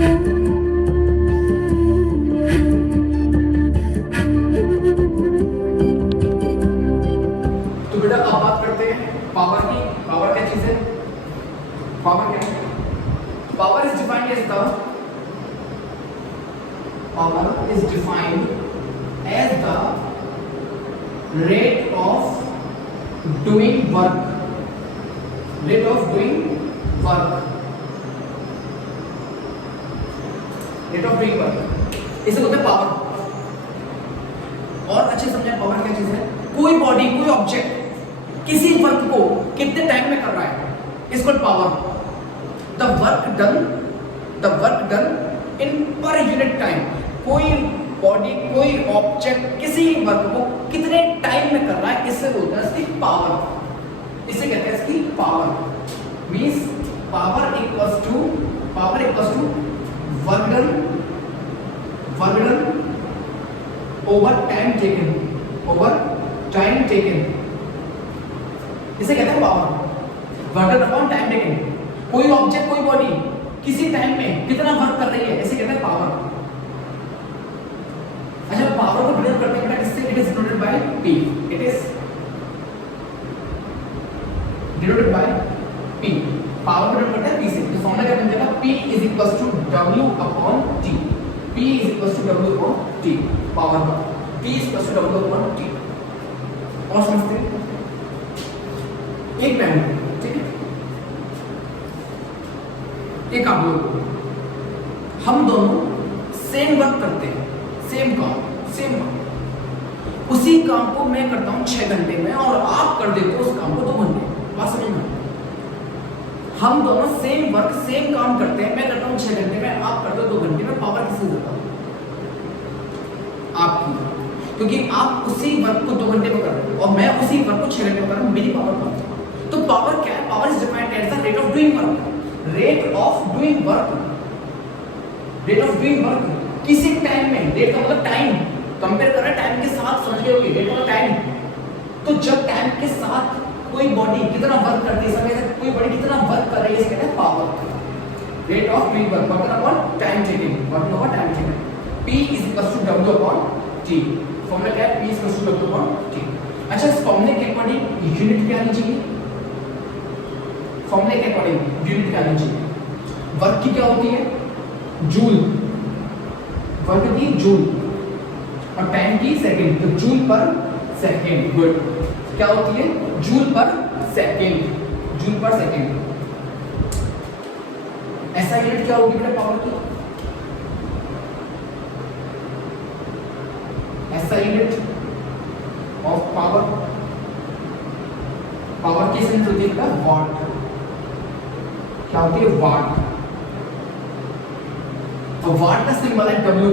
तो बेटा अब बात करते हैं पावर की। पावर क्या चीज है? पावर क्या है? Power is defined as the rate of doing work, rate of doing work, rate of doing work, इसे बोलते हैं पावर। और अच्छे समझे पावर क्या चीज है? कोई बॉडी, कोई ऑब्जेक्ट किसी वर्क को कितने टाइम में कर रहा है, इसको power. The work done in per unit time. कोई बॉडी, कोई ऑब्जेक्ट किसी वर्क को कितने टाइम में कर रहा है, इससे बोलते हैं इसकी पावर। इसे कहते हैं इसकी power. Means power equals to work done over time taken, इसे कहते हैं power. Work done upon time taken. कोई ऑब्जेक्ट, कोई बॉडी किसी टाइम में कितना वर्क कर रही है, इसे कहते हैं पावर। अच्छा, पावर को डिनोट करते हैं किससे? It is denoted by P। It is denoted by P। Power को डिनोट करते हैं P से। तो फॉर्मूला क्या बन जाएगा? P is equals to W upon T। P is equals to W upon T। Power का P is equals to W upon T। और समझते हैं एक पैन, ठीक है? एक आप लोग, हम दोनों सेम वर्क करते हैं, सेम काम। उसी काम को मैं करता हूं 6 घंटे में और आप कर देते हो उस काम को 2 घंटे। बात समझ में? हम दोनों सेम वर्क, सेम काम करते हैं। मैं करता हूं 6 घंटे में, आप करते हो 2 घंटे में। पावर किसकी होता है? आपकी, क्योंकि आप उसी वर्क को 2 घंटे में कर रहे हो और मैं उसी वर्क को 6 घंटे में कर रहा हूं। मेरी पावर कम है। तो पावर क्या है? Power is defined as the rate of doing work. Rate of doing work किसी टाइम में। रेट का मतलब टाइम, कंपेयर कर रहे हैं टाइम के साथ, समझ गए होंगे? रेट मतलब टाइम। तो जब टाइम के साथ कोई बॉडी कितना वर्क करती है, समझ, कोई बॉडी कितना वर्क कर रही है, इसे कहते हैं power. Rate of doing work, work upon time taken. P is equals to W upon T। Formula क्या है? P is equals to W upon T। अच्छा, इस फॉर्मूले के अकॉर्डिंग यूनिट क्या आनी चाहिए? फॉर्मूले के अकॉर्डिंग यूनिट क्या आनी चाहिए? वर्क की क्या होती है? जूल। वर्क की जूल और टाइम की सेकंड। तो जूल पर सेकंड। गुड। क्या होती है? जूल पर सेकंड। ऐसा यूनिट क्या होगी बेटा पावर की? ऐसा यूनिट ऑफ पावर की यूनिट होती है बेटा वाट। क्या होती है? वाट। तो वाट का सिंबल है W।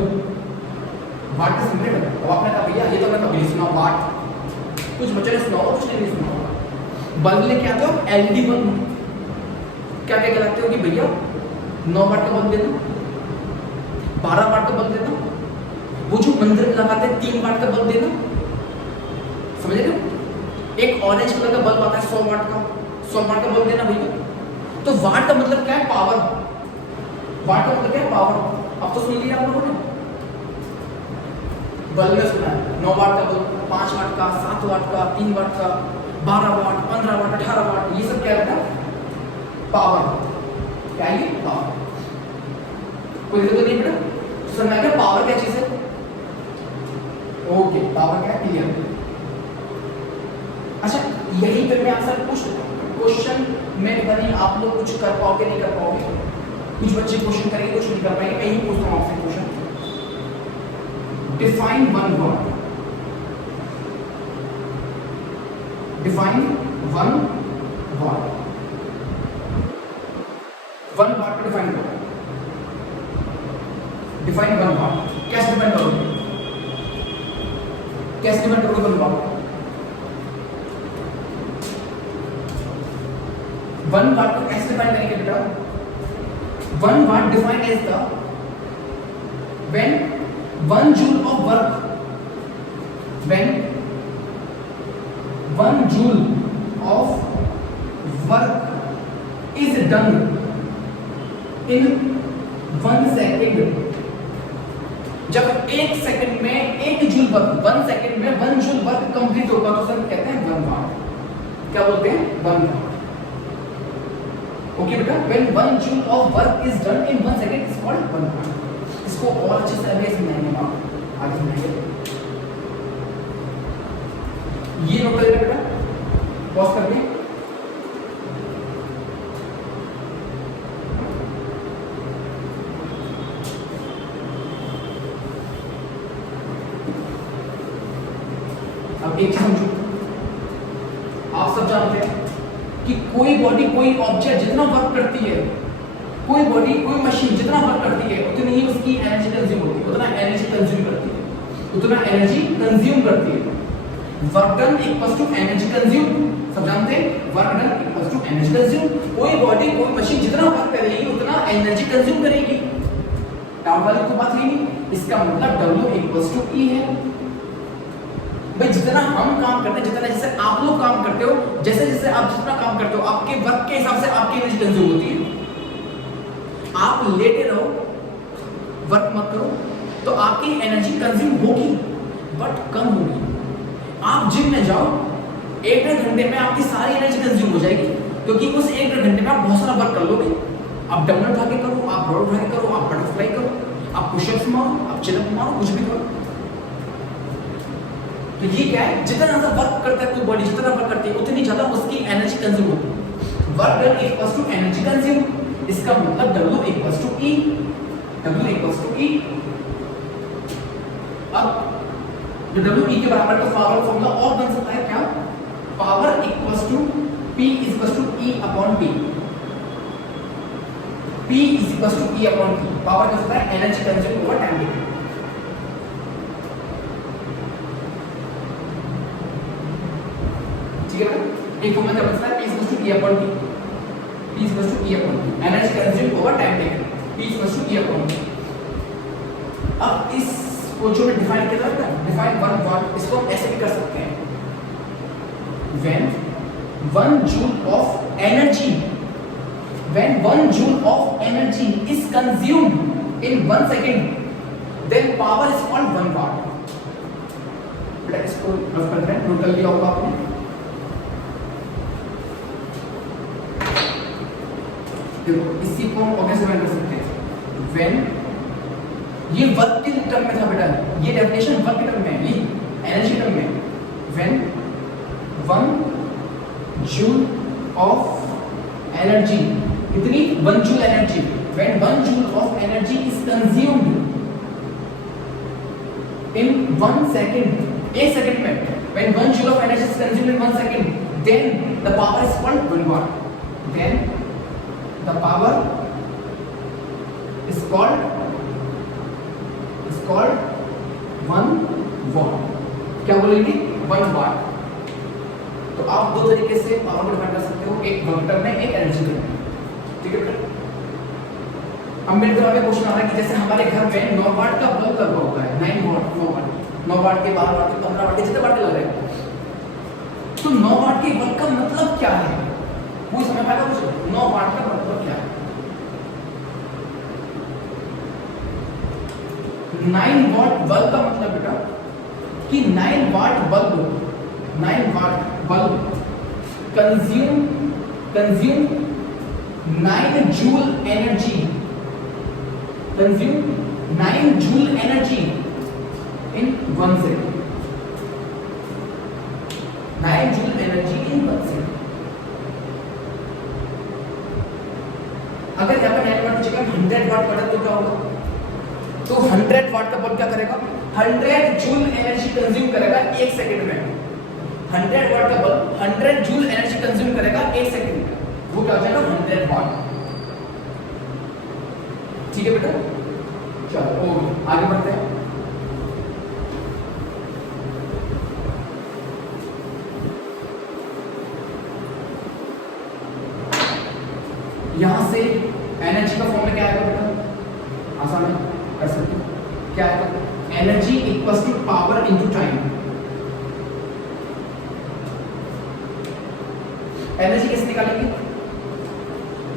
वाट का सिंबल है। अब आपने कहा भैया ये तो मैं कभी नहीं सुना वाट, कुछ बच्चों ने सुना होगा, कुछ नहीं सुना। बल्ब लेके आते हो LED बल्ब, क्या क्या कहलाते हो कि भैया 9 वाट का बल्ब दे दो, 12 वाट का बल्ब दे दो। वो जो मंदिर में लगाते हैं 3 वाट का बल्ब देना, समझ रहे हो? एक ऑरेंज कलर का बल्ब आता है 100 वाट का बल्ब देना भैया। तो वाट का मतलब क्या है? पावर। वाट का मतलब क्या है? पावर। अब तो सुन लिया आप लोगों ने। बल्ब में सुना है 9 वाट का बल्ब, 5 वाट का, 7 वाट का, 3 वाट का, 12 वाट, 15 वाट, 18 वाट, ये सब क्या है? पावर। क्या है ये? पावर। कोई दिक्कत तो नहीं बेटा? समझ में आ गया पावर क्या चीज है? ओके, पावर क्या है? क्लियर। अच्छा, यही पे मैं आपसे क्वेश्चन में बनी, आप लोग कुछ कर पाओगे नहीं कर पाओगे? कुछ बच्चे क्वेश्चन करेंगे, कुछ नहीं कर पाएंगे। मैं यही पूछता हूं आपसे question. Define one word. Define one word. One word को डिफाइन करो। Define one word. कैसे डिफाइन करोगे? कैसे डिफाइन करोगे वन वर्ड? वन वर्ड को कैसे डिफाइन करेंगे बेटा? One watt defined as the when 1 joule of work, when 1 joule of work is done in 1 second, जब 1 सेकंड में 1 जूल वर्क, 1 सेकंड में 1 जूल वर्क कंप्लीट होगा तो सर कहते हैं 1 वाट। क्या बोलते हैं? 1 वाट। ओके बेटा, when 1 joule of work is done in 1 second is called 1 वाट। इसको और अच्छे से अभी समझाएंगे हम आगे समझेंगे। ये नोट करिएगा बेटा, पॉज करके। अब एक चीज समझो, आप सब जानते हैं कि कोई बॉडी, कोई ऑब्जेक्ट जितना वर्क करती है, कोई बॉडी, कोई मशीन जितना वर्क करती है उतनी ही उसकी एनर्जी कंज्यूम होती है, उतना एनर्जी कंज्यूम करती है, उतना एनर्जी कंज्यूम करती है। Work done equals to energy consume, सब जानते हैं, work done equals to energy consume. कोई बॉडी, कोई मशीन जितना वर्क करेगी उतना एनर्जी कंज्यूम करेगी। डाउट वाली कोई बात नहीं, इसका मतलब W इक्वल्स टू E है। भाई जितना हम काम करते हैं, जितना जैसे आप लोग काम करते हो, जैसे जैसे आप जितना काम करते हो आपके वर्क के हिसाब से आपकी एनर्जी कंज्यूम होती है। आप लेटे रहो, वर्क मत करो तो आपकी एनर्जी कंज्यूम होगी बट कम होगी। आप जिम में जाओ, 1-1.5 घंटे में आपकी सारी एनर्जी कंज्यूम हो जाएगी, क्योंकि उस 1-1.5 घंटे में आप बहुत सारा वर्क कर लोगे। आप डंबल उठा के करो, आप रोड उठा के करो, आप बटरफ्लाई करो, आप पुशअप्स मारो, आप चिन-अप मारो, कुछ भी करो। तो ये क्या है, जितना ज्यादा वर्क करता है कोई बॉडी, जितना वर्क करती है उतनी ज्यादा उसकी एनर्जी कंज्यूम होती है। Work done equals to energy consume, इसका मतलब W equals to E, W equals to E। अब जो W E के बराबर का पावर फॉर्मूला और बन सकता है क्या? Power equals to P equals to E upon T। P equals to E upon T। Power क्या होता है? Energy consume over time taken. ठीक है बेटा, एक फॉर्मूला क्या बनता है? P equals to E upon T। P equals to E upon T, energy consume over time taken. P equals to E upon T। अब इसको जो मैं डिफाइन किया था, डिफाइन 1 वाट, इसको हम ऐसे भी कर सकते हैं। When 1 joule of energy, when 1 joule of energy is consumed in 1 second, then power is called 1 watt। बेटा इसको नोट कर लें, नोट कर लिया होगा आपने। देखो इसी को हम कैसे बना सकते हैं? When, ये वर्क के टर्म में था बेटा, ये डेफिनेशन वर्क के टर्म में है, ये एनर्जी टर्म में। When 1 joule of energy, कितनी? 1 joule energy। When 1 joule of energy is consumed in 1 second, 1 second में, when 1 joule of energy is consumed in 1 second, then the power is called 1 watt। Then the power is called 1 watt। क्या बोलेंगे? 1 watt। तो आप दो तरीके से power को define कर सकते हो, एक वर्क टर्म में, एक एनर्जी टर्म में। ठीक है बेटा, अब मेरे दिमाग में क्वेश्चन आ रहा है कि जैसे हमारे घर में 9 वाट का बल्ब लगा होता है, 9 वाट, 9 वाट के, 12 वाट के, 15 वाट के, जितने वाट के लग रहे हैं, तो 9 वाट के बल्ब का मतलब क्या है? कोई समझ पाएगा मुझे? 9 वाट का मतलब क्या है? 9 वाट बल्ब का मतलब बेटा कि 9 watt bulb consume 9 joule energy, consume 9 joule energy in 1 second, 9 joule energy in 1 second. अगर यहाँ पर 9 वाट की जगह 100 वाट पड़ा तो क्या होगा? तो 100 वाट का बल्ब क्या करेगा? 100 जूल एनर्जी कंज्यूम करेगा 1 सेकंड में। 100 वाट का बल्ब 100 जूल एनर्जी कंज्यूम करेगा 1 सेकंड में, वो क्या हो जाएगा? 100 वाट। ठीक है बेटा, चलो आगे बढ़ते हैं। यहां से एनर्जी का फॉर्मूला क्या आएगा बेटा? आसान है, कर सकते हो। क्या आएगा? Energy equals to power into time. Energy कैसे निकालेंगे?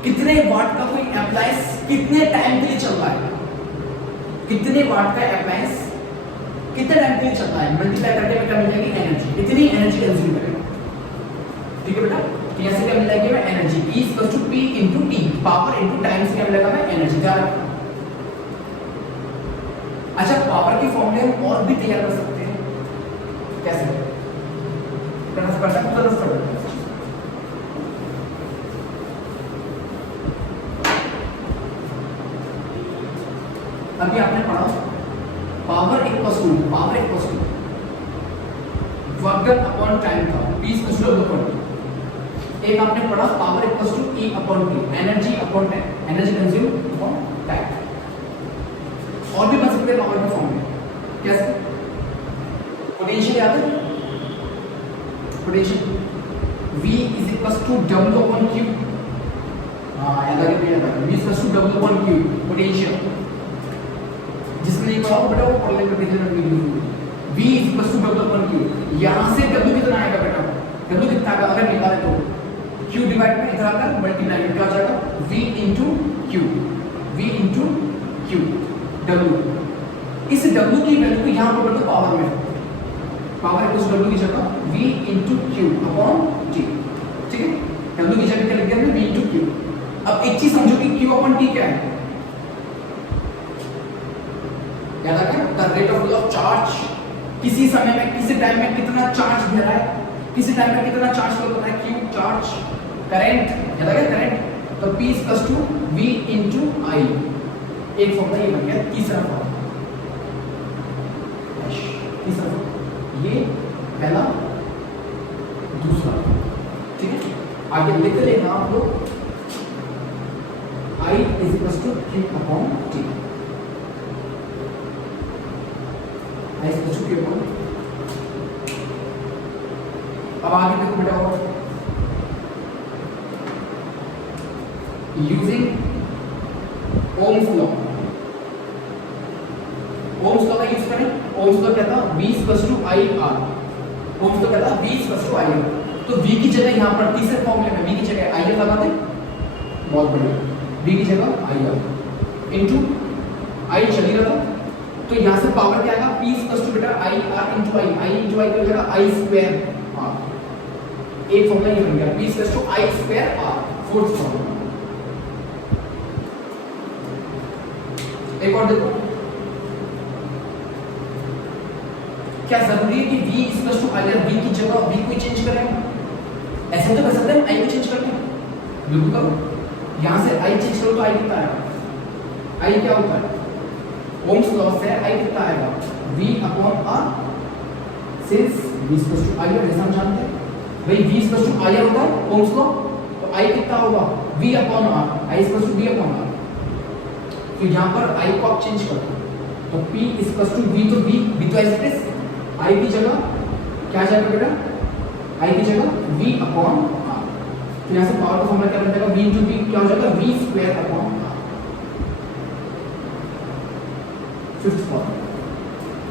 कितने वाट का कोई अप्लायंस कितने टाइम के लिए चल रहा है, कितने वाट का अप्लायंस कितने टाइम के लिए चल रहा है, मल्टीप्लाई करके बेटा मिल जाएगी एनर्जी, इतनी एनर्जी कंज्यूम करेगा। ठीक है बेटा, तो यहां से क्या मिल जाएगी मैं energy E equal to P into T, power into time से क्या मिलेगा मैं एनर्जी। ध्यान रखना। अच्छा, पावर के फॉर्मूले हम और भी तैयार कर सकते हैं। कैसे करना पड़ता है, तो पड़ता है। अभी आपने पढ़ा power equals to work done upon time था, P equals to W upon T। एक आपने पढ़ा power equals to E upon T, energy upon time, energy consume upon time. और भी बन सकते हैं पावर के फॉर्म में। कैसे? पोटेंशियल याद है, potential V is equals to W upon Q। हाँ याद आ गया, V is equals to W upon Q potential. जिसने नहीं पढ़ा बेटा वो पढ़ लेंगे video. V is equals to W upon Q। यहां से W कितना आएगा बेटा, W कितना आएगा अगर निकाले तो Q डिवाइड में इधर आकर मल्टीप्लाई क्या हो जाएगा V into Q, V into Q W। इस W की वैल्यू को यहां पर रखो पावर में, पावर इक्वल्स W की जगह V into Q upon T। ठीक है, W की जगह क्या लिख दिया हमने V इनटू Q। अब एक चीज समझो कि Q अपॉन T क्या है, याद आ गया, the rate of flow of charge. किसी समय में किसी टाइम में कितना चार्ज दे रहा है, किसी टाइम में कितना चार्ज फ्लो होता है, Q चार्ज। करंट, याद आ गया करंट, तो P equals to V into I। एक फॉर्मूला ये बन गया, तीसरा फॉर्मूला, तीसरा ये पहला दूसरा। ठीक है, आगे लिख लेना आप लोग I is equals to Q upon T। अब आगे देखो बेटा, using Ohm's law, Ohm's law का यूज करें। ओम्स लॉ कहता है V equals to I R, Ohm's law कहता है V equals to I R। तो V की जगह यहां पर तीसरे फॉर्मूले में V की जगह I R लगा दें, बहुत बढ़िया, V की जगह I R इनटू I चली रहा था, तो यहां से पावर क्या आएगा P इक्वल्स टू बेटा I R into I into I को जगह I स्क्वायर R। एक फॉर्मूला ये बन गया P equals to I square R, fourth formula. एक और देखो, क्या जरूरी है कि V equals to I R, V की जगह V को चेंज करें? ऐसे तो कर सकते हैं, I को चेंज करके बिल्कुल करो। यहां से I चेंज करो तो I कितना आएगा, I क्या होता है ओम्स लॉ से I कितना आएगा V upon R, since V equals to I R, जैसा हम जानते हैं भाई V equals to I R होता है ओम्स लॉ, तो I कितना होगा V upon R, I equals to V upon R। तो यहां पर I को आप चेंज कर दो, तो P इक्वल्स टू V, तो V तो एज इट इज, I की जगह क्या जाएगा बेटा, I की जगह V अपॉन R। तो यहां से पावर का फॉर्मूला क्या बन जाएगा V इनटू V, क्या हो जाएगा V square upon R। Fifth formula,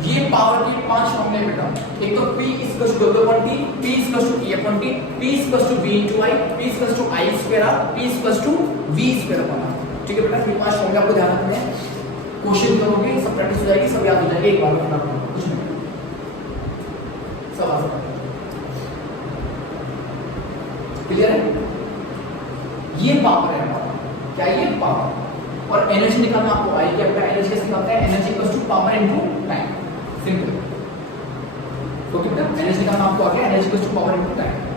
ये पावर के 5 फॉर्मूले बेटा। एक तो P equals to W upon T, P equals to E upon T, P equals to V into I, P equals to I square R, P equals to V square upon R। ठीक है बेटा, ये 5 फॉर्मूले आपको ध्यान रखने हैं। Question करोगे सब प्रैक्टिस हो जाएगी, सब याद हो जाएगी एक बार में, आपको कुछ नहीं सब आ सकता है। क्लियर है? ये पावर है, क्या ये पावर। और एनर्जी निकालना आपको आई क्या बेटा, एनर्जी कैसे निकालते हैं, energy equals to power into time, simple. तो कितना एनर्जी निकालना आपको आ गया, energy equals to power into time.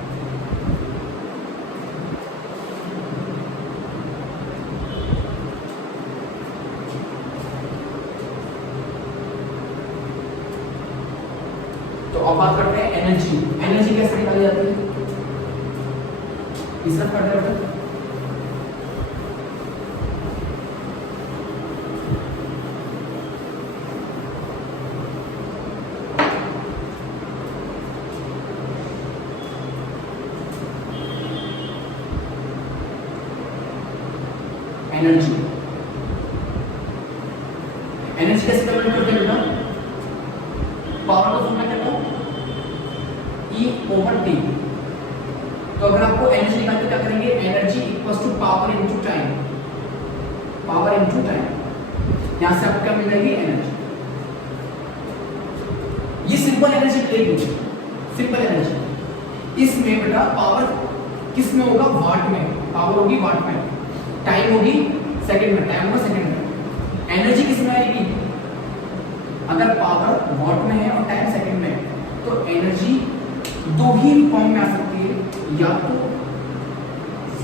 तो अब बात करते हैं एनर्जी। एनर्जी कैसे निकाली जाती है, इसका करते हैं एनर्जी। एनर्जी कैसे कैलकुलेट करते हैं बेटा, पावर का फॉर्मूला क्या था E ओवर T। तो अगर आपको एनर्जी निकालनी क्या करेंगे, energy equals to power into time, power into time. यहां से आपको क्या मिल जाएगी, एनर्जी। ये simple energy plate, simple energy. इसमें बेटा पावर किस में होगा, वाट में, पावर होगी वाट में, टाइम होगी सेकंड में, टाइम होगा सेकंड में। एनर्जी किस में आएगी, अगर पावर वाट में है और टाइम सेकंड में है तो एनर्जी दो ही फॉर्म में आ सकती है, या तो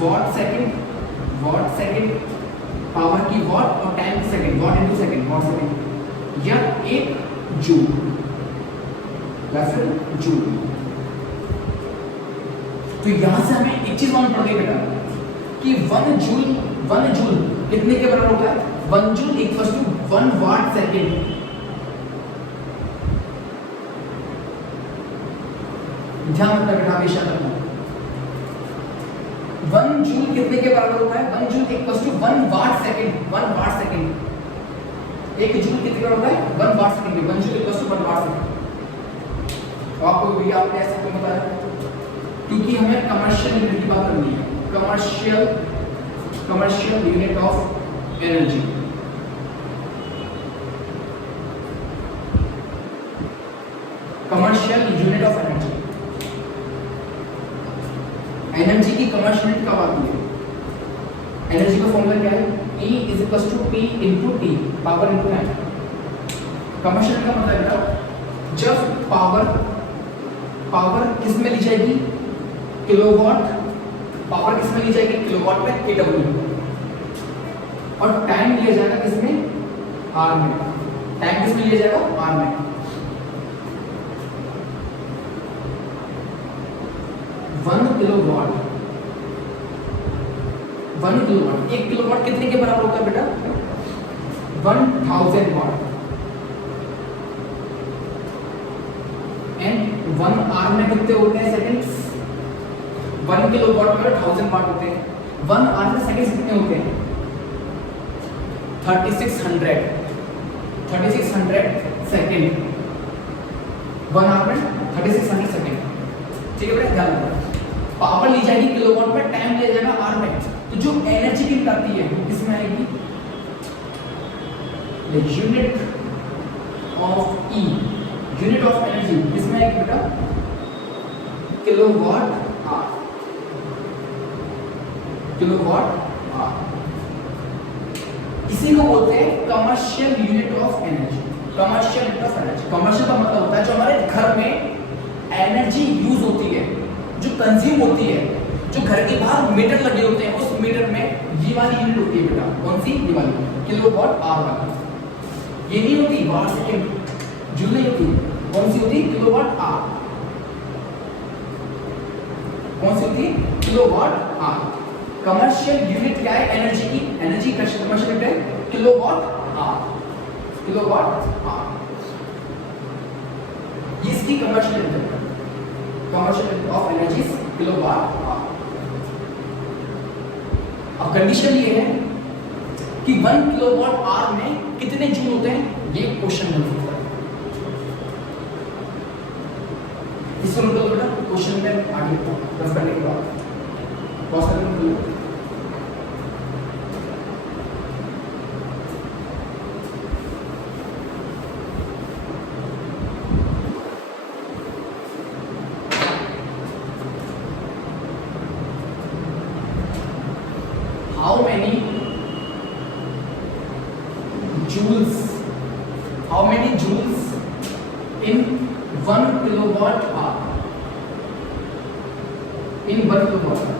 वाट सेकंड, पावर की वाट और टाइम की सेकंड, वाट इनटू सेकंड, वाट सेकंड, या एक जूल, या फिर जूल। तो यहां से हमें एक चीज मालूम पड़ गई बेटा कि 1 जूल कितने के बराबर होता है, 1 joule equals to 1 watt second. ध्यान रखना बेटा, हमेशा रखना 1 जूल कितने के बराबर होता है, 1 joule equals to 1 watt second, 1 watt second. एक जूल कितने का होता है, 1 watt second, 1 joule equals to 1 watt second. तो आपको भी आपने ऐसे क्यों बताया, क्योंकि हमें कमर्शियल यूनिट की बात करनी है, commercial unit of energy. Commercial unit of energy, energy की कमर्शियल यूनिट कब आती है, एनर्जी का फॉर्मूला क्या है, E is equal to P into T, power into time. Commercial का मतलब है जब पावर किस में ली जाएगी, किलोवाट, पावर किस में ली जाएगी, किलोवाट में, kW, और टाइम लिया जाएगा किसमें, R में। टाइम किस में लिया जाएगा, R में। 1 किलोवाट, 1 किलोवाट कितने के बराबर होता है बेटा, 1000 वाट। एंड 1 आवर में कितने होते हैं सेकंड्स, 1 किलोवाट में 1000 वाट होते हैं। 1 आवर में सेकंड्स कितने होते हैं, 3600 सेकंड। 1 आवर में 3600 सेकंड, ठीक है बेटा, ध्यान रखना। पावर ली जाएगी किलोवाट में, टाइम लिया जाएगा आर में। तो जो एनर्जी की आती है वो किसमें आएगी, the unit of E, unit of energy किसमें आएगी बेटा, किलोवाट आर, किलोवाट आर। इसी को बोलते हैं commercial unit of energy, commercial unit of energy. Commercial का मतलब होता है जो हमारे घर में एनर्जी यूज होती है, जो कंज्यूम होती है, जो घर के बाहर मीटर लगे होते हैं, उस मीटर में ये वाली यूनिट होती है बेटा, कौन सी, ये वाली, किलोवाट आवर वाली। ये नहीं होती वाट सेकंड, जूल नहीं होती, कौन सी होती, किलोवाट आवर। कौन सी होती है, किलोवाट आवर। कमर्शियल यूनिट क्या है एनर्जी की, एनर्जी कमर्शियल यूनिट है किलोवाट आवर, किलोवाट आवर। ये इसकी कमर्शियल यूनिट है, commercial of energy kilowatt hour. अब कंडीशन ये है कि 1 किलोवाट आवर में कितने जूल होते हैं, ये क्वेश्चन बन सकता है। इसको मतलब बेटा क्वेश्चन में आगे बस करने के बाद पॉज करने के how many joules in 1 kilowatt hour, in 1 kilowatt hour,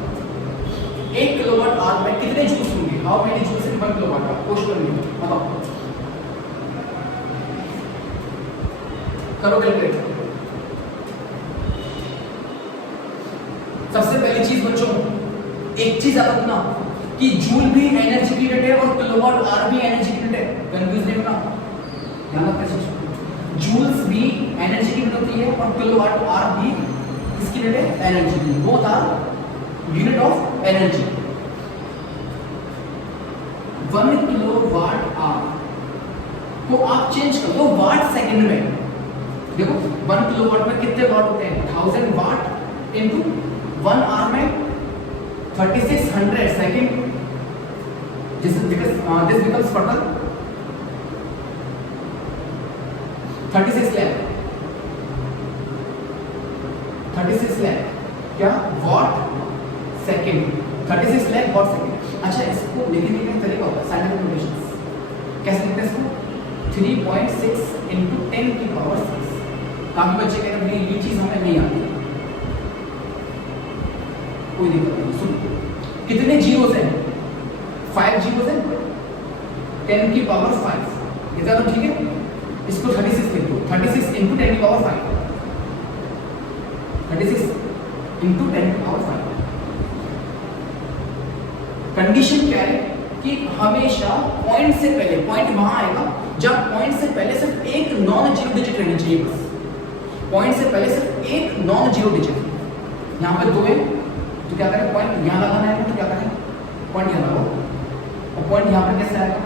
1 kilowatt hour में कितने जूल्स होंगे, how many joules in 1 kilowatt our, question में बताओ, करो कैलकुलेट। सबसे पहली चीज बच्चों, एक चीज याद रखना कि जूल भी एनर्जी की यूनिट है और किलोवाट आवर भी एनर्जी की यूनिट है, कंफ्यूज नहीं होना, ध्यान रखना। जूल्स भी एनर्जी की यूनिट होती है और किलोवाट आवर भी किसकी यूनिट है, एनर्जी की। Both are unit of energy. 1 kilowatt hour को आप चेंज कर दो वाट सेकंड में। देखो 1 किलोवाट में कितने वाट होते हैं, 1000 वाट इनटू 1 आवर में 3600 second, this becomes total 36 lakh क्या watt second, 36 lakh watt second. अच्छा, इसको लिखने का तरीका होता है साइंटिफिक नोटेशंस। कैसे लिखते हैं इसको? 3.6 into 10 की पावर 6। काफी बच्चे कहते हैं ये चीज हमें नहीं आती, कोई दिक्कत नहीं। सुन, कितने जीरोस हैं? 5 जीरोस हैं, 10 की पावर 5, इतना तो ठीक है। इसको 36 लिख दो, 36 into 10 की पावर 5, 36 into 10 की पावर 5। कंडीशन क्या है कि हमेशा पॉइंट से पहले, पॉइंट वहां आएगा जब पॉइंट से पहले सिर्फ एक नॉन जीरो डिजिट रहनी चाहिए, बस पॉइंट से पहले सिर्फ एक नॉन जीरो डिजिट। यहां पे 2 है तो क्या करें, पॉइंट यहां लगाना है तो क्या करें, पॉइंट यहां लगाओ, और पॉइंट यहां पर कैसे आएगा?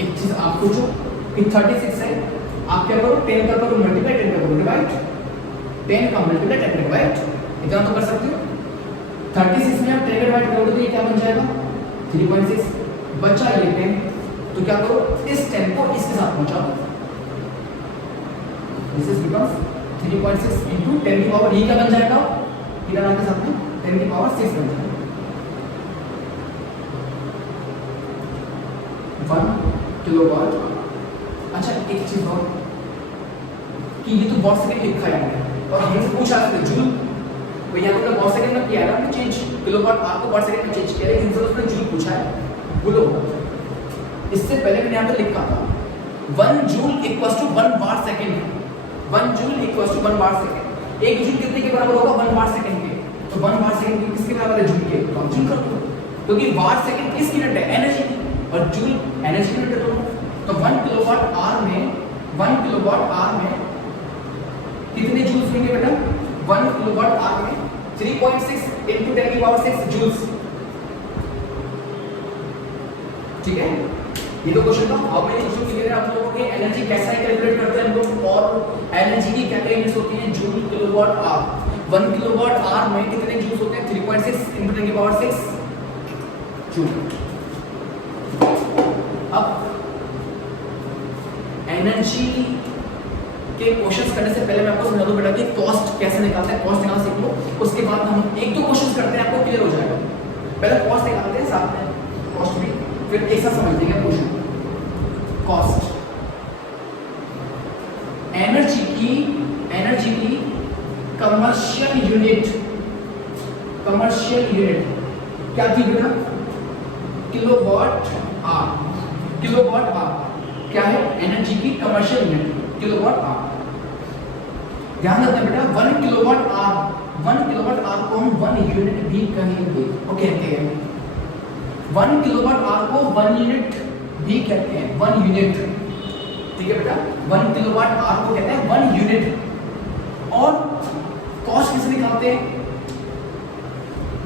एक चीज आप सोचो कि 36 है, आप क्या करो, 10 का करो मल्टीप्लाई, 10 का करो डिवाइड, 10 का मल्टीप्लाई 10 का डिवाइड, इतना तो कर सकते हो। 36 में आप 10 का डिवाइड करोगे तो ये क्या बन जाएगा? 3.6। बचा ये 10, तो क्या करो, इस 10 को इसके साथ पहुंचाओ, दिस इज बिकम्स 3.6 into 10 की पावर, ये क्या बन जाएगा? ये नाम के साथ में 10 की पावर 6 बन जाएगा। 1 किलोवाट। अच्छा, एक चीज और कि ये तो वॉट सेकंड लिखा है और हमसे पूछा था जूल, भैया तो वॉट सेकंड में किया है ना चेंज, किलोवाट आपको वॉट सेकंड में चेंज किया है, लेकिन उसने जूल पूछा है। बोलो, इससे पहले मैंने यहाँ पे लिखा था 1 joule equals to 1 watt second, 1 joule equals to 1 watt second. एक जूल कितने के बराबर होगा? 1 वाट सेकंड के। तो 1 वाट सेकंड किसके बराबर है? जूल के। तो हम जूल कर दो, क्योंकि वाट सेकंड किसकी यूनिट है? एनर्जी की, और जूल एनर्जी यूनिट है दोनों। तो 1 किलोवाट आवर में कितने जूल्स होंगे बेटा? 1 किलोवाट आवर में 3.6 into 10 की पावर 6 जूल्स। ठीक है, ये तो क्वेश्चन था। अब मैं क्वेश्चन क्लियर है आप लोगों के। एनर्जी कैसे कैलकुलेट करते हैं हम लोग, और एनर्जी की क्या क्या यूनिट्स होती हैं? Joule, kilowatt, hour. 1 kilowatt hour में कितने जूल्स होते हैं? 3.6 into 10 की पावर 6 जूल। अब एनर्जी के क्वेश्चंस करने से पहले मैं आपको समझा दूं बेटा कि कॉस्ट कैसे निकालते हैं। कॉस्ट निकालना सीख लो, उसके बाद हम एक दो क्वेश्चंस करते हैं, आपको क्लियर हो जाएगा। पहले कॉस्ट निकालते हैं, साथ में कॉस्ट भी, फिर एक साथ समझ लेंगे क्वेश्चन। कॉस्ट एनर्जी की कमर्शियल यूनिट क्या थी बेटा? Kilowatt hour. किलोवाट आवर क्या है? एनर्जी की कमर्शियल यूनिट किलोवाट आवर। ध्यान रखना बेटा, 1 किलोवाट आवर को हम 1 यूनिट भी कहेंगे, वो कहते हैं 1 किलोवाट आवर को 1 यूनिट भी कहते हैं, 1 यूनिट। ठीक है बेटा, 1 किलोवाट आवर को कहते हैं 1 यूनिट। और कॉस्ट किसे निकालते हैं?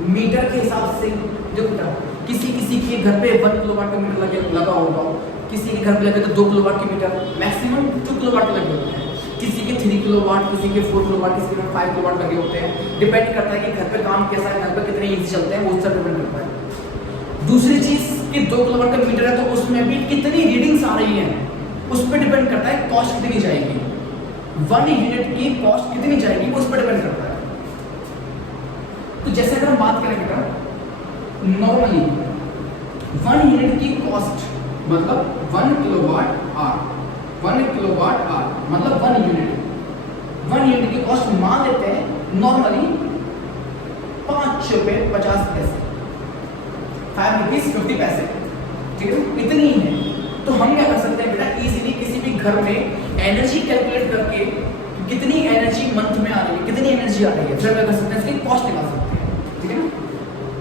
मीटर के हिसाब से। देखो बेटा, किसी के घर पे 1 किलोवाट का मीटर लगा होगा, किसी के घर पे लगे तो 2 किलोवाट के मीटर, मैक्सिमम 2 किलोवाट के लगे होते हैं। किसी के 3 किलोवाट, किसी के 4 किलोवाट, किसी के 5 किलोवाट लगे होते हैं। डिपेंड करता है कि घर पे काम कैसा है, घर पे कितने ईजी चलते हैं, वो सब डिपेंड करता है। दूसरी चीज कि 2 किलोवाट का मीटर है तो उसमें भी कितनी रीडिंग्स आ रही हैं, उस पर डिपेंड करता है कॉस्ट कितनी जाएगी। 1 यूनिट की कॉस्ट कितनी जाएगी वो उस पर डिपेंड करता है। तो जैसे अगर हम बात करें बेटा, नॉर्मली 1 यूनिट की कॉस्ट मतलब 1 किलोवाट आवर, 1 किलोवाट आवर मतलब 1 यूनिट की कॉस्ट मान लेते हैं नॉर्मली 5 रुपए 50 पैसे, 5 रुपीज 50 पैसे। ठीक है, इतनी ही है। तो हम क्या कर सकते हैं बेटा, इजीली किसी भी घर में एनर्जी कैलकुलेट करके कितनी एनर्जी मंथ में आ रही है, कितनी एनर्जी आ रही है, फिर क्या कर सकते हैं, इसकी कॉस्ट निकाल सकते हैं। ठीक है ना,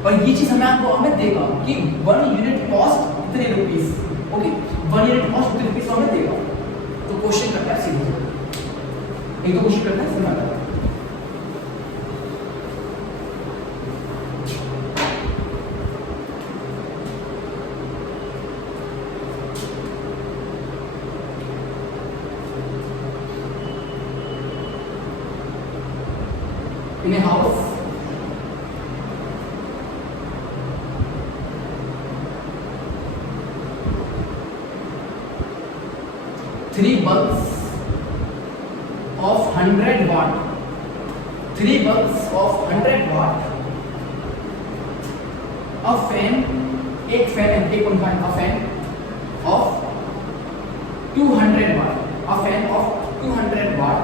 और ये चीज हमें देगा कि 1 यूनिट कॉस्ट इतने रुपीस। ओके, 1 यूनिट कॉस्ट इतने रुपीस हमें देगा। तो क्वेश्चन करता है सीधे, एक तो क्वेश्चन करता है समझ आता है। In a house 3 bulbs of 100 watt, 3 bulbs of 100 watt, a fan, एक फैन है, एक पंखा है, a fan of 200 watt, a fan of 200 watt,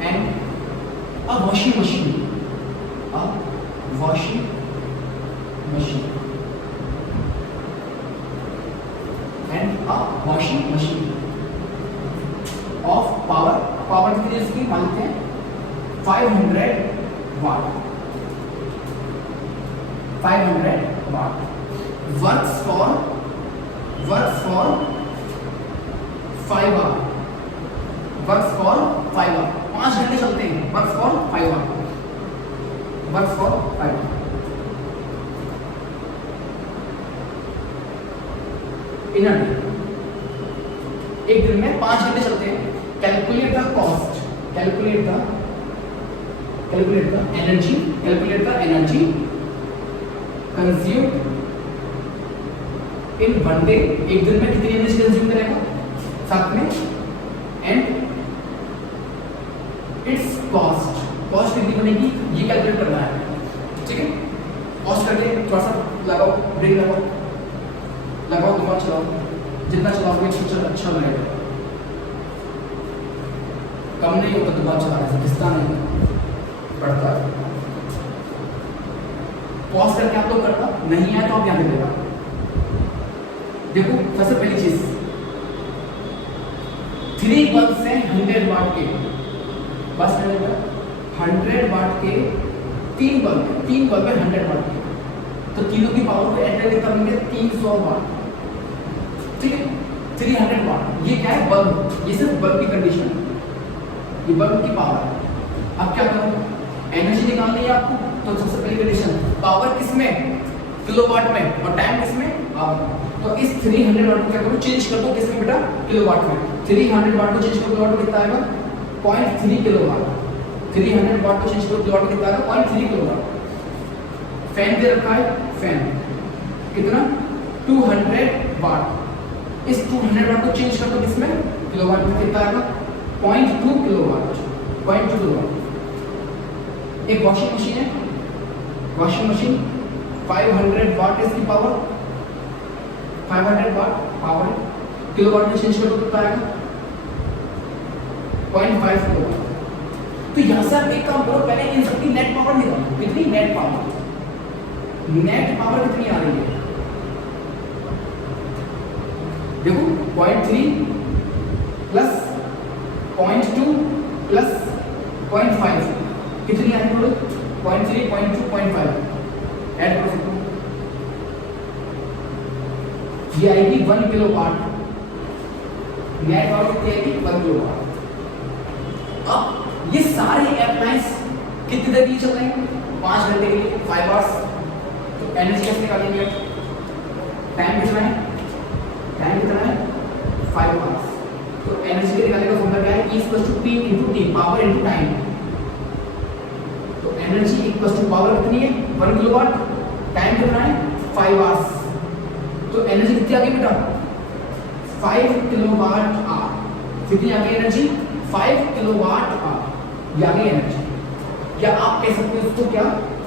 and a washing machine, a washing machine, and a washing machine of power कितनी है इसकी मानते हैं 500 watt, 500 watt, works for 5 hours, works for 5 hours, 5 घंटे चलते हैं, works for 5 hours, works for 5 hours. In a day, एक दिन में 5 घंटे चलते हैं. Calculate the cost, calculate the energy, calculate the energy consumed in one day. एक दिन में कितनी एनर्जी कंज्यूम करेगा साथ में, एंड इट्स कॉस्ट कितनी बनेगी ये कैलकुलेट करना है. ठीक है, कॉस्ट करके थोड़ा सा लगाओ, ब्रेक लगाओ, दिमाग चलाओ, जितना चलाओगे अच्छा लगेगा. कम नहीं होता दिमाग चलाने से, किस्ता नहीं पड़ता. पॉज करके आप लोग करना, नहीं आया तो आप यहाँ देगा. देखो सबसे पहली चीज 3 बल्ब से 100 वाट के, बस 100 वाट के 3 बल्ब है 100 वाट के, तो तीनों की पावर को ऐड करके करेंगे 300 वाट. ठीक है, 300 वाट. ये क्या है, बल्ब. ये सिर्फ बल्ब की कंडीशन, ये बल्ब की पावर. अब क्या करो, एनर्जी निकालनी है आपको, तो सबसे पहली कंडीशन पावर किसमें, किलोवाट में, और टाइम किसमें, आवर. तो इस 300 वाट को क्या करो, चेंज कर दो किसमें बेटा, किलोवाट में. 300 वाट को चेंज करो किलोवाट में कितना आएगा, 0.3 किलोवाट. 300 वाट को चेंज करो किलोवाट में कितना आएगा, 0.3 किलोवाट. फैन दे रखा है, फैन कितना 200 वाट. इस 200 वाट को चेंज कर दो किसमें, किलोवाट में, कितना आएगा 0.2 किलोवाट. 0.2 किलोवाट. एक वॉशिंग मशीन है, वॉशिंग मशीन 500 वाट इसकी पावर, 500 वाट पावर, किलोवाट में चेंज कर दो कितना आएगा 0.5 किलोवाट. तो यहां से आप एक काम करो, पहले इन सबकी नेट पावर निकालो. कितनी नेट पावर, नेट पावर कितनी आ रही है, देखो 0.3 प्लस 0.2 प्लस 0.5 कितनी आ रही है, 0.3 0.2 0.5 ऐड कर सकते हो. ये आएगी 1 किलोवाट. नेट पावर कितनी आएगी 1 किलोवाट. अब ये सारे अप्लायंस कितनी देर के लिए चल रहे हैं, 5 घंटे के लिए, 5 आवर्स. तो एनर्जी कैसे निकालेंगे, टाइम कितना है, 5 आवर्स. तो एनर्जी के निकालने का फॉर्मूला क्या है, E = P × T, power × time. तो एनर्जी = पावर कितनी है 1 किलोवाट, टाइम कितना है 5 आवर्स. तो एनर्जी कितनी आ गई बेटा 5 किलोवाट आवर. कितनी आ गई एनर्जी 5 किलोवाट आवर. ये आ गई एनर्जी. क्या आप कह सकते हो इसको क्या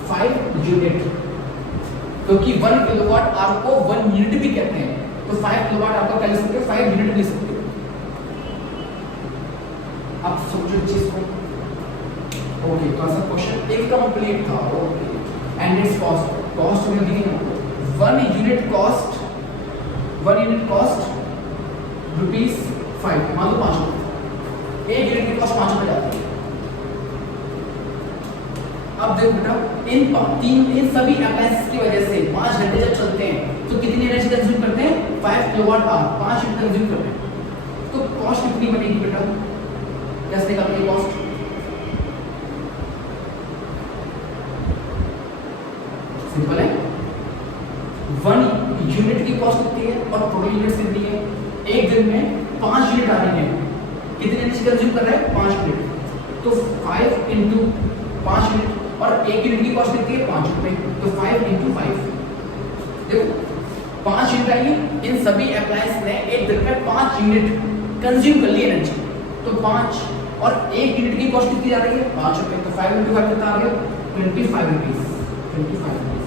5 यूनिट, क्योंकि 1 किलोवाट आवर को 1 यूनिट भी कहते हैं. तो 5 किलोवाट आवर को क्या लिख सकते हैं, 5 यूनिट लिख सकते हो. आप समझो चीज को. ओके, तो ऐसा क्वेश्चन एक कंप्लीट था. ओके, एंड इट्स कॉस्ट में दी है 1 यूनिट कॉस्ट ₹5. मान लो 5 रुपये, 1 यूनिट की कॉस्ट 5 रुपये जाती है. अब देखो बेटा, इन सभी अप्लायंसेस की वजह से 5 घंटे जब चलते हैं तो कितनी एनर्जी कंज्यूम करते हैं 5 किलोवाट आवर. 5 यूनिट कंज्यूम करते हैं. तो कॉस्ट कितनी बनेगी बेटा, कैसे निकालेंगे कॉस्ट, सिंपल है. 1 यूनिट की कॉस्ट कितनी है और टोटल यूनिट्स कितनी है. एक दिन में 5 यूनिट आ रही है, कितनी एनर्जी कंज्यूम कर रहा है 5 यूनिट. तो 5 × 5 यूनिट, और 1 यूनिट की कॉस्ट कितनी है 5 रुपए. तो 5 × 5. देखो 5 यूनिट आई, इन सभी अप्लायंस ने एक दिन में 5 यूनिट कंज्यूम कर ली एनर्जी, तो 5 और 1 यूनिट की कॉस्ट कितनी आ रही है 5 रुपए, तो 5 × 5 कितना आ गया 25 रुपीस, 25 रुपीस,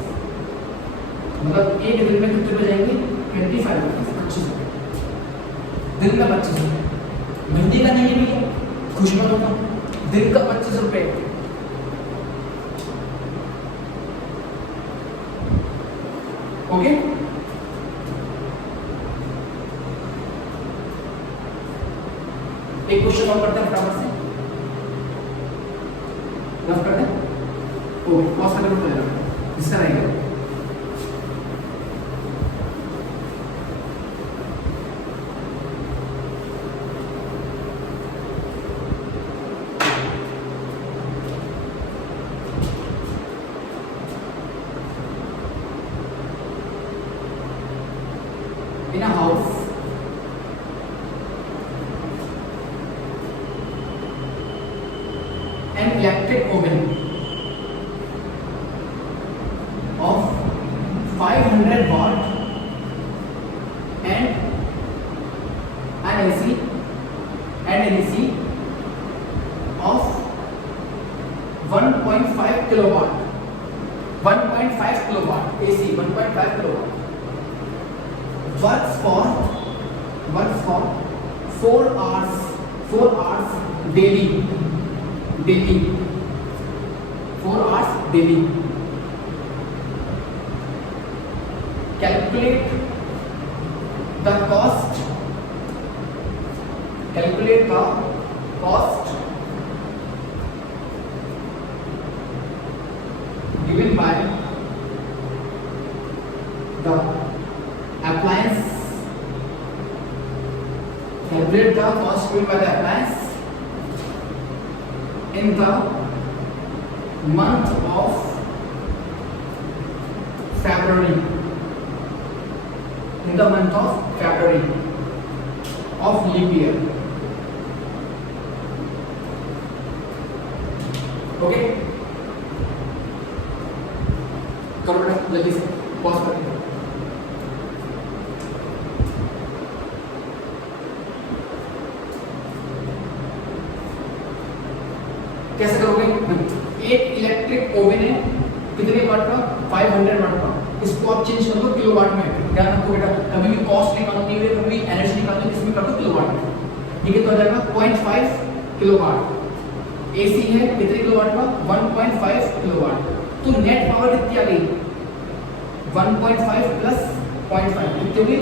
मतलब एक दिन में कितने रुपए जाएंगे 25 रुपीस, 25 रुपए दिन का 25 रुपए, महीने का नहीं है भैया, खुश मत होता, दिन का 25 रुपए। ओके, एक क्वेश्चन और करते हैं फटाफट से, रफ करते हैं। ओ पॉज करके रुक जाना, इसका रहेगा in a house an electric oven of 500 watt and an AC of 1.5 kilowatt, 1.5 kilowatt AC, 1.5 kilowatt works for 4 hours daily, 4 hours daily. Calculate the cost given by the appliance. Calculate the cost given by the appliance in the month of February. In the month of February of leap year. Okay? करो बेटा जल्दी से pause करके। कैसे करोगे? एक electric oven है कितने वाट का 500 वाट का, इसको आप चेंज कर दो किलोवाट में। ध्यान रखो बेटा, कभी भी कॉस्ट निकालनी है, कभी एनर्जी निकालनी है, इसमें कर दो किलोवाट में। ठीक है, तो आ जाएगा 0.5 किलोवाट। एसी है कितने किलोवाट का 1.5 किलोवाट, तो नेट पावर कितनी आ गई 1.5 प्लस 0.5 कितनी होगी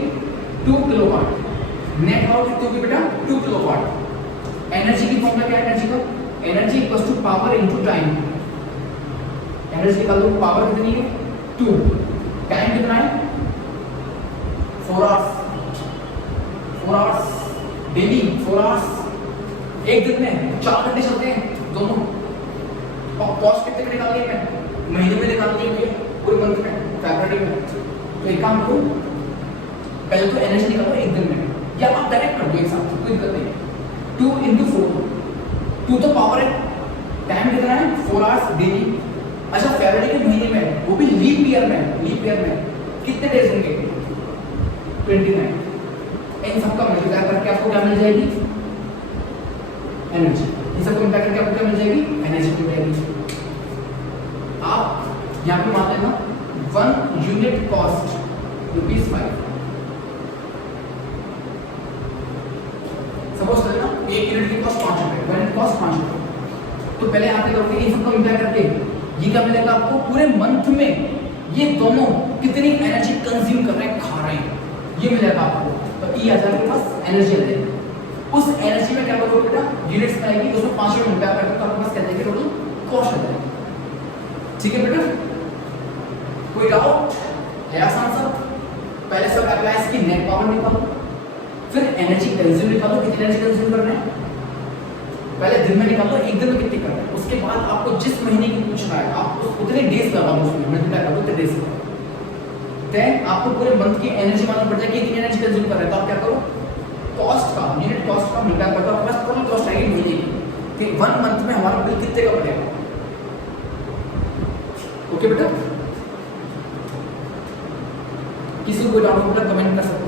2 किलोवाट। नेट पावर कितनी होगी बेटा 2 किलोवाट। एनर्जी की फॉर्मूला क्या है एनर्जी का, energy equals to power into time. Energy का लोग पावर कितनी है 2, टाइम कितना है 4 आवर्स डेली, 4 आवर्स एक दिन में 4 घंटे चलते हैं दोनों। और कॉस्ट कितने का निकालनी है महीने में निकालनी है पूरे मंथ में फरवरी में। तो एक काम करो, पहले तो एनर्जी निकालो एक दिन में, या आप डायरेक्ट कर दो एक साथ, कोई दिक्कत नहीं। 2 × 4, 2 तो पावर है, टाइम कितना है 4 आवर्स डेली। अच्छा फरवरी के महीने में, वो भी लीप ईयर में कितने डेज होंगे 29। इन सबका मल्टीप्लाई करके आपको क्या मिल जाएगी एनर्जी। इन सबको मल्टीप्लाई करके आपको क्या मिल जाएगी एनर्जी मिल जाएगी। आप यहाँ पे मान लेना 1 यूनिट कॉस्ट ₹5। सपोज कर लेना 1 यूनिट की कॉस्ट 5 रुपए, 1 यूनिट कॉस्ट 5 रुपए। तो पहले यहाँ पे करोगे इन सबको मल्टीप्लाई करके ये क्या मिलेगा आपको पूरे मंथ में ये दोनों कितनी एनर्जी कंज्यूम कर रहे हैं, खा रहे हैं, ये मिलेगा आपको। तो ई आ जाएगा पास एनर्जी आ जाएगी। उस एनर्जी में क्या करोगे बेटा यूनिट्स आएगी, उसमें 5 यूनिट मल्टीप्लाई करके तो आपके पास क्या देंगे टोटल कॉस्ट आ जाएगी। ठीक है बेटा, कोई डाउट है? आसान सा। पहले सब अप्लायंस की नेट पावर निकालो, फिर एनर्जी कंज्यूम निकालो, कितनी एनर्जी कंज्यूम कर रहे हैं पहले दिन में निकालो, एक दिन में कितनी कर रहे हैं। उसके बाद आपको जिस महीने की पूछ रहा है आप उतने डेज लगा लो, उसमें मल्टीप्लाई कर लो उतने डेज से, देन आपको पूरे मंथ की एनर्जी मालूम पड़ जाएगी कितनी एनर्जी कंज्यूम कर रहे हैं। तो आप क्या करो कॉस्ट का यूनिट कॉस्ट का मल्टीप्लाई कर दो, आपके पास टोटल कॉस्ट आएगी महीने की कि 1 मंथ में हमारा बिल कितने का पड़ेगा। ओके बेटा, किसी किसी को कोई डाउट हो तो कमेंट कर सकते हो।